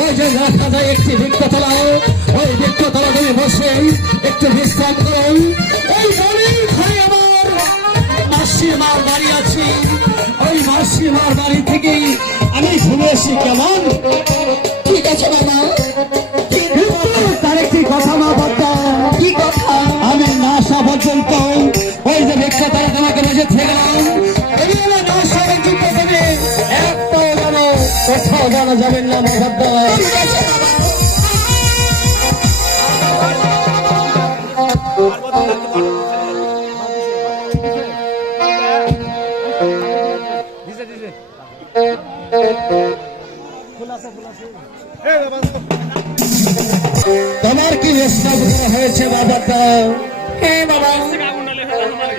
ওই যে দেখা যায় একটি বৃক্ষতলা, ওই বৃক্ষতলা তুমি বসে একটু বিশ্রাম করো। ওই বাড়ির ঘরে আমার মাসিমার বাড়ি আছে, ওই মাসিমার বাড়ি থেকে আমি ঘুরে আসি, কেমন? ঠিক আছে মামা। তার একটি কথা মা বাবা, কি কথা? আমি না আসা পর্যন্ত ওই যে বৃক্ষতলা তোমাকে বসে থাকলাম, এইভাবে না আসা পর্যন্ত তুমি একটাও যেন কোথাও জানা যাবেন না মা বাবা। ঠিক আছে মামা। তোমার কি প্রস্তাব হয়েছে বাবা? হ্যাঁ বাবা,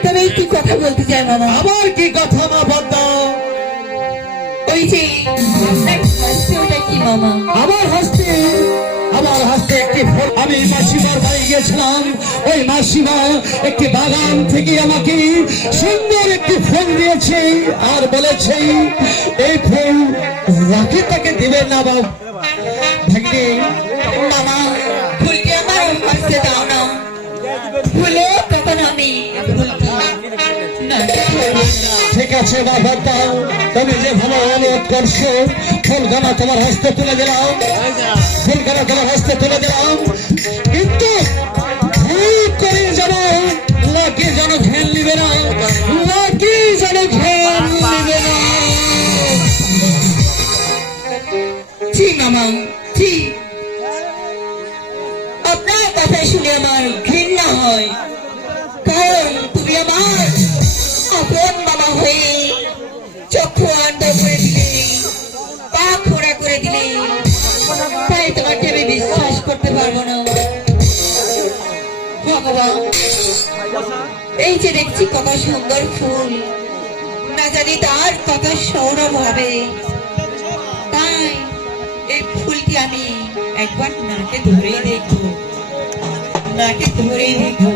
তবে কি কথা বলতে চাই মামা? আমার কি কথা মা বাবা? ওই যে হাসছে, ওটা কি মামা? আমার হাসতে একটি ফুল। আমি মাসিমার বাড়ি গিয়েছিলাম, ওই মাসিমা একটি বাগান থেকে আমাকে সুন্দর একটি ফুল দিয়েছে আর বলেছে এই ফুল রাখি তাকে দিবেন না বাবা। ভাগ্নে মামা, ফুলটি আমার হাসতে দাও না, ফুলে তখন আমি ফুলটি ঠিক আছে বাবা, দাও। তুমি যে ভালো অনুরোধ করছো, ফুলগানা তোমার হস্তে তুলে দিলাম, ফুলগানা তোমার হস্তে তুলে দিলাম। কিন্তু ভুল করে যেন লাকি যেন ঘেন নিবে না, লাকি যেন ঘেন নিবে না। ঠিক মামা, ঠিক। আপনার কথা শুনে আমার ঘৃণা হয়, কারণ তুমি আমার আপন মামা হয়ে চক্ষু আন্ডা করে দিলে, পা খোড়া করে দিলে, তাই তোমাকে আমি বিশ্বাস করতে পারবো না। ভগবান, এই যে দেখছি কত সুন্দর ফুল, না জানি তার কত সৌরভ হবে, তাই এই ফুলটি আমি একবার নাকে ধরেই দেখবো, নাকে ধরেই দেখবো।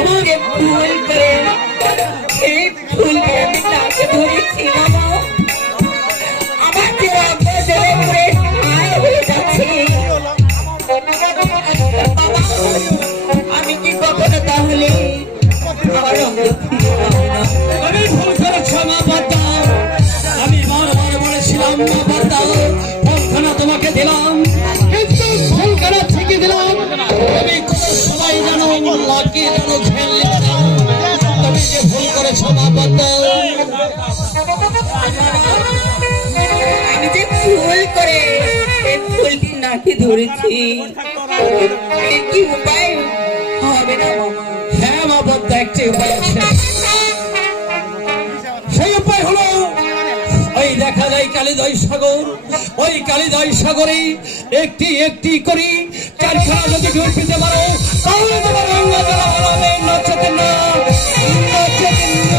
আমাকে ভুল করে এই ফুলকে আমি নাকে ধরেছি মামা। আমার যে রক্ত জলে পড়ে ছাই হয়ে যাচ্ছে। মামা, আমি কি কখনো তাহলে আমার রক্ত ফিরে পাবো না? আমি ভুল করেছ মা, বাদ দাও। আমি বারবার বলেছিলাম মা, বাদ দাও। ফলখানা তোমাকে দিলাম, কিন্তু ফলখানা থেকে দিলাম। তুমি সবাই জানো, লাকি জানো, খেললে জানো। তুমি যে ভুল করেছ মা, বাদ দাও। আমি যে ভুল করে এই ফুলটি নাকে ধরেছি, এর কি উপায় হবে না মামা? হ্যাঁ মা, বাদ দাও, একটি উপায় আছে। সেই উপায় হলো ওই দেখা যায় কালিদয় সাগর, ওই কালিদয় সাগরে একটি একটি করি চারখানা যদি ডুব দিতে পারো, তাহলে তোমার গঙ্গা জল হবে। নচেত না, নচেত না।